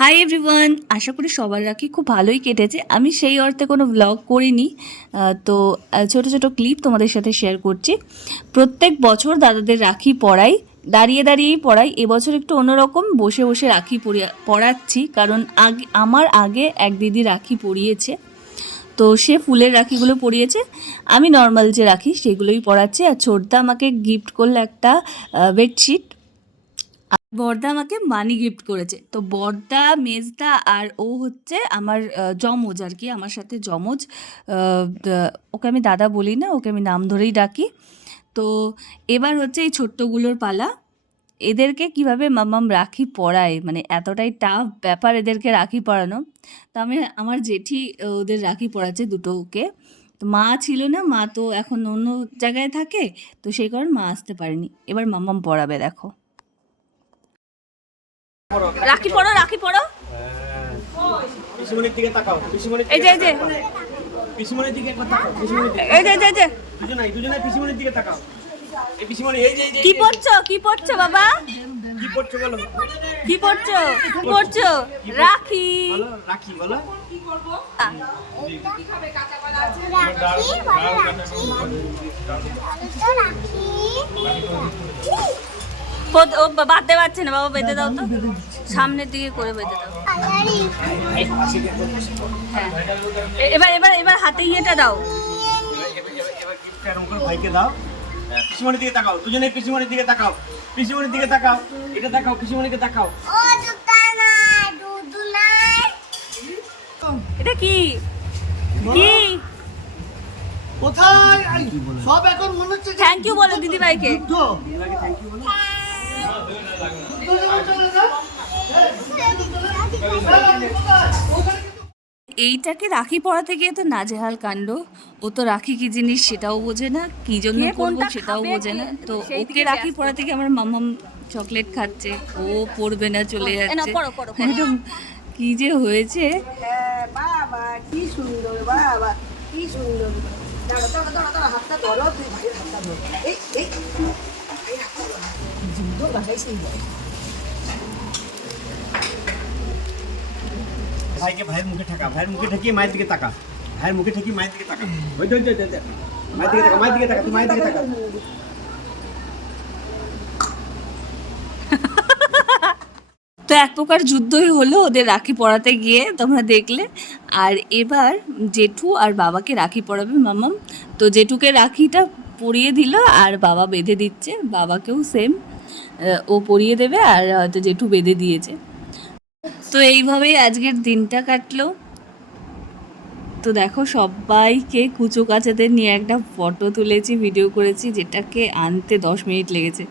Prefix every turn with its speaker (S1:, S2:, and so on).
S1: Hi everyone আশা করি সবার রাখি খুব ভালোই কেটেছে। আমি সেই অর্থে কোনো ব্লগ করিনি। তো ছোট ছোট ক্লিপ তোমাদের সাথে শেয়ার করছি। প্রত্যেক বছর দাদাদের রাখি পড়াই, দাঁড়িয়ে, দাঁড়িয়েই পড়াই। এবছর একটু অন্যরকম, বসে বসে রাখি পড়াচ্ছি। কারণ আগে, আমার আগে এক দিদি রাখি পরিয়েছে তো সে ফুলের রাখিগুলো পরিয়েছে আমি নর্মাল যে রাখি, সেগুলোই পরাচ্ছি আর ছোটদা আমাকে গিফট করল একটা বেডশিট বর্দা আমাকে মানি গিফট করেছে। তো বর্দা, মেজদা আর ও হচ্ছে আমার জমজ আর কি, আমার সাথে জমজ ওকে আমি দাদা বলি না, ওকে আমি নাম ধরেই ডাকি। তো এবার হচ্ছে এই ছোট্টগুলোর পালা। এদেরকে কীভাবে মামাম রাখি পরায়? মানে এতটাই টাফ ব্যাপার এদেরকে রাখি পরানো। তো আমি, আমার জেঠি ওদের রাখি পরাচ্ছে দুটোকে। তো মা ছিল না, মা তো এখন অন্য জায়গায় থাকে, তো সেই কারণে মা আসতে পারেনি। এবার মামাম পড়াবে দেখো। রাখি পড়ো রাখি পড়ো।
S2: পিসিমনির দিকে তাকাও পিসিমনির
S1: এই যে এই যে।
S2: পিসিমনির দিকে একবার তাকাও পিসিমনির দিকে
S1: এই যে এই যে, এই যে।
S2: দুজনাই দুজনাই পিসিমনির দিকে তাকাও। এই পিসিমনি এই যে
S1: কি পড়ছো? কি পড়ছো বাবা?
S2: কি করছ বলো?
S1: কি পড়ছো? কি পড়ছো? রাখি।
S2: বলো রাখি বলো।
S3: রাখি বলো রাখি বলো। রাখি।
S1: ও বাঁধতে পারছে না বাবা বেঁধে দাও তো। সামনের দিকে করে বেঁধে দাও। হ্যাঁ। এবার এবার এবার হাতে ইয়েটা দাও।
S2: ভাইকে দাও। হ্যাঁ, পিসিমনির দিকে তাকাও দুজনেই পিসিমনির দিকে তাকাও। পিসিমনির দিকে তাকাও এটা তাকাও পিসিমনিকে তাকাও
S1: এটা কি? কি?
S4: কোথায়? সব এখন মনে হচ্ছে
S1: থ্যাংক ইউ বলো দিদি ভাইকে
S2: দিদিভাইকে থ্যাংক ইউ বলো
S4: যুদ্ধ যখন চলে না?
S1: এইটাকে রাখি পড়াতে গিয়ে তো নাজেহাল কাণ্ড। ও তো রাখি কি জিনিস সেটাও বোঝে না কি জন্য করব সেটাও বোঝে না। তো ওকে রাখি পড়াতে গিয়ে আমার মামাম চকলেট খাচ্ছে ও পড়বে না চলে যাচ্ছে। একদম কি যে হয়েছে।
S5: হ্যাঁ, বাবা কি সুন্দর বাবা কি সুন্দর। দাঁড়া দাঁড়া দাঁড়া দাঁড়া হাতটা ধরো তুই ভাইয়ের হাতটা ধর। এই এই ভাইয়ের হাতটা ধর সুন্দর লাগাইছে এই বয়।
S2: ভাইকে, ভাইয়ের মুখে ভাইয়ের মুখে ঠেকিয়ে মায়ের দিকে তাকা। ভাইয়ের মুখে ঠেকিয়ে মায়ের দিকে তাকা। ওই। মায়ের দিকে তাকা, মায়ের দিকে তাকা, তুই মায়ের দিকে তাকা।
S1: তো এক প্রকার যুদ্ধই হলো ওদের রাখি পড়াতে গিয়ে, তোমরা দেখলে। আর এবার জেঠু আর বাবাকে রাখি পড়াবে মামাম। তো জেঠুকে রাখিটা পরিয়ে দিল আর বাবা বেঁধে দিচ্ছে। বাবাকেও সেম ও পরিয়ে দেবে আর হয়তো জেঠু বেঁধে দিয়েছে। তো এইভাবেই আজকের দিনটা কাটলো। তো দেখো সবাইকে কুচো কাচাতে নিয়ে একটা ফটো তুলেছি ভিডিও করেছি, যেটাকে আনতে দশ মিনিট লেগেছে।